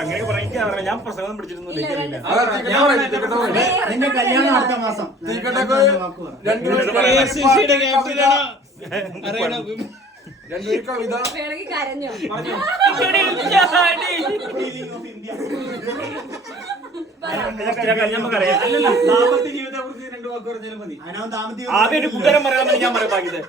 അങ്ങനെ പറയാൻ ഞാൻ പ്രസംഗം പിടിച്ചിരുന്നില്ല. നിന്റെ കല്യാണം അടുത്ത മാസം. കവിത കരഞ്ഞോ ദാമ്പത്യ ജീവിതത്തെ കുറിച്ച് 2 വാക്ക് പറഞ്ഞാലും മതി. ആദ്യം ഒരു കൂട്ടുകാരൻ പറയാമെന്ന് ഞാൻ പറയാം. ബാക്കിയത്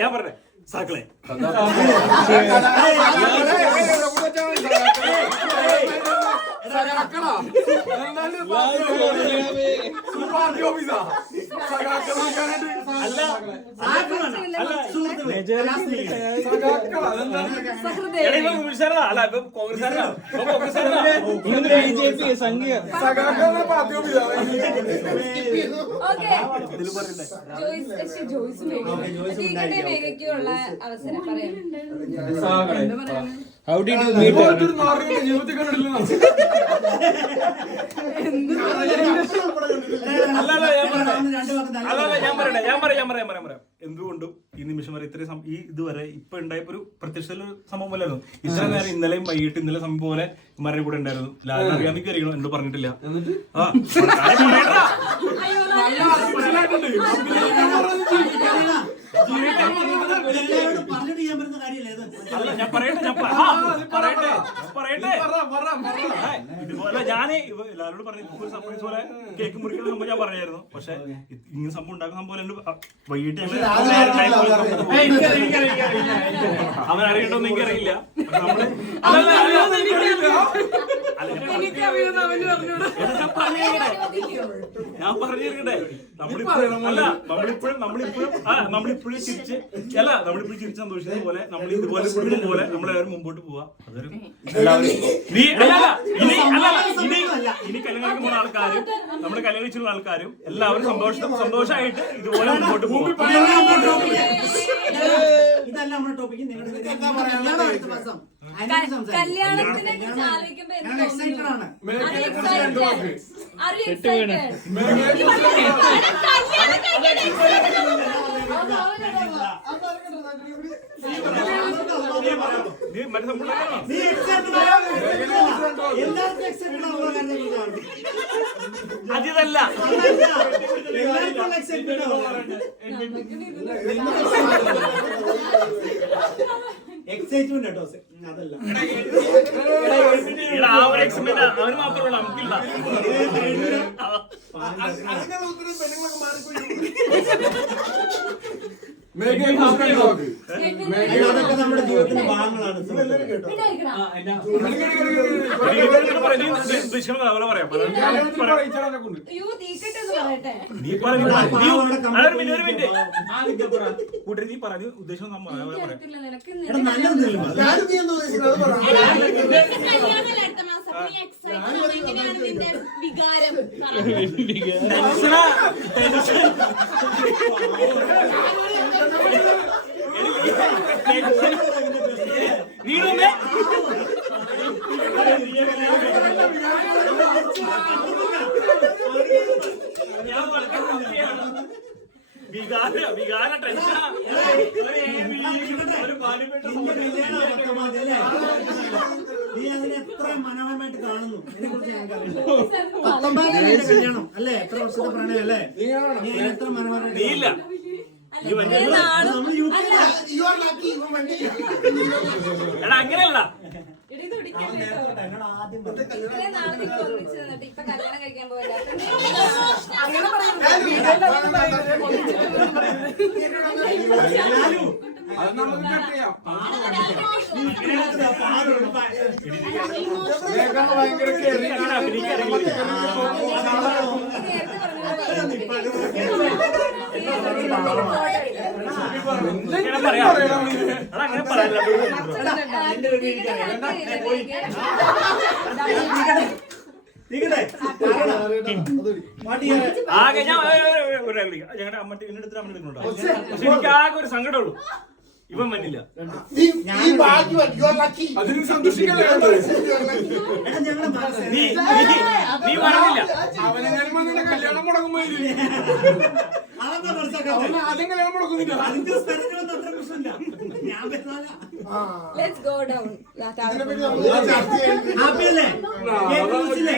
ഞാൻ പറഞ്ഞേ സാക്കളെ അവസരം പറയാം. How did you meet her? എന്തുകൊണ്ടും ഈ നിമിഷം വരെ ഇത്രയും ഈ ഇതുവരെ ഇപ്പൊ ഉണ്ടായപ്പോ ഒരു പ്രത്യക്ഷ സംഭവം പോലെയായിരുന്നു. ഇത്ര നേരം ഇന്നലെയും വൈകിട്ട് ഇന്നലെ സംഭവം പോലെ ഇമാരുടെ കൂടെ ഉണ്ടായിരുന്നു. ലാലിനെ അറിയാമെങ്കിൽ അറിയണോ എന്തോ പറഞ്ഞിട്ടില്ല. ഞാൻ ഇതുപോലെ ഞാന് ലാലോട് പറഞ്ഞു സർപ്രൈസ് പോലെ കേക്ക് മുറിക്കുന്ന സംഭവം ഞാൻ പറഞ്ഞായിരുന്നു. പക്ഷെ ഇങ്ങനെ സംഭവം ഉണ്ടാക്കുന്ന സംഭവം വൈകിട്ട് അവൻ അറിയണ്ടോന്ന് എനിക്കറിയില്ല. ഞാൻ പറഞ്ഞിരിക്കട്ടെ നമ്മളിപ്പോഴും ചിരിച്ച് സന്തോഷിക്കുന്ന പോലെ നമ്മൾ ഇതുപോലെ പോലെ നമ്മളെല്ലാവരും മുമ്പോട്ട് പോവാ. അതൊരു ഇനി കല്യാണം പോകുന്ന ആൾക്കാരും നമ്മുടെ കല്യാണം വെച്ചിരുന്ന ആൾക്കാരും എല്ലാവരും സന്തോഷമായിട്ട് ഇതുപോലെ മുമ്പോട്ട് പോവാ. ഇതല്ല നമ്മുടെ ടോപ്പിക്ക്. കല്യാണത്തിനെ കുറിച്ച് ആലോചിക്കുമ്പോ അതിതല്ല എക്സൈറ്റ്മെന്റ് കേട്ടോ. അതല്ല ആ ഒരു എക്സൈറ്റ്മെന്റ് അവന് മാത്രമല്ല നമുക്കില്ല. അതൊക്കെ നമ്മുടെ ജീവിതത്തിന്റെ ഭാഗങ്ങളാണ്. കൂട്ടർ നീ പറഞ്ഞു ഉദ്ദേശം വികാര ടെൻഷൻ നീ അതിനെ എത്ര മനോഹരമായിട്ട് കാണുന്നു അതിനെ കുറിച്ച് ഞങ്ങൾക്കറിയില്ല. 19 കല്യാണം അല്ലേ? എത്ര വർഷത്തെ പ്രണയം അല്ലേ? നീ എത്ര മനോഹരമായിട്ട് അങ്ങനെയല്ല. നിക്കട്ടെ. പാട്ട് ചെയ്യാൻ ആകെ ഞാൻ ഞങ്ങളുടെ അമ്മ എന്നെ എടുത്തിട്ട് അമ്മ എടുക്കുന്നുണ്ടോ? പക്ഷെ എനിക്ക് ആകെ ഒരു സങ്കടമുള്ളൂ, ഇവൻ വന്നില്ല. അതിന് സന്തോഷിക്കല്ലേ എടാ, ഞങ്ങളുടെ മനസ്സ് നീ പറഞ്ഞില്ല. അവനെങ്ങാനും വന്നിട്ട് കല്യാണം മുടങ്ങുമ്പോ അതെന്താ മനസ്സിലാക്കാത്തത്? ആദ്യം കല്യാണം മുടക്കുന്നില്ല. അതിന്റെ സ്ഥലത്തിനൊന്നും അത്ര പ്രശ്നമില്ല. ഞാൻ വരുന്നാല ആ Let's go down. ഇതിനെപ്പറ്റി നമ്മൾ ചർച്ച ചെയ്യുന്നത് ഹാപ്പി അല്ലേ? കേക്ക് മുറിച്ചില്ലേ?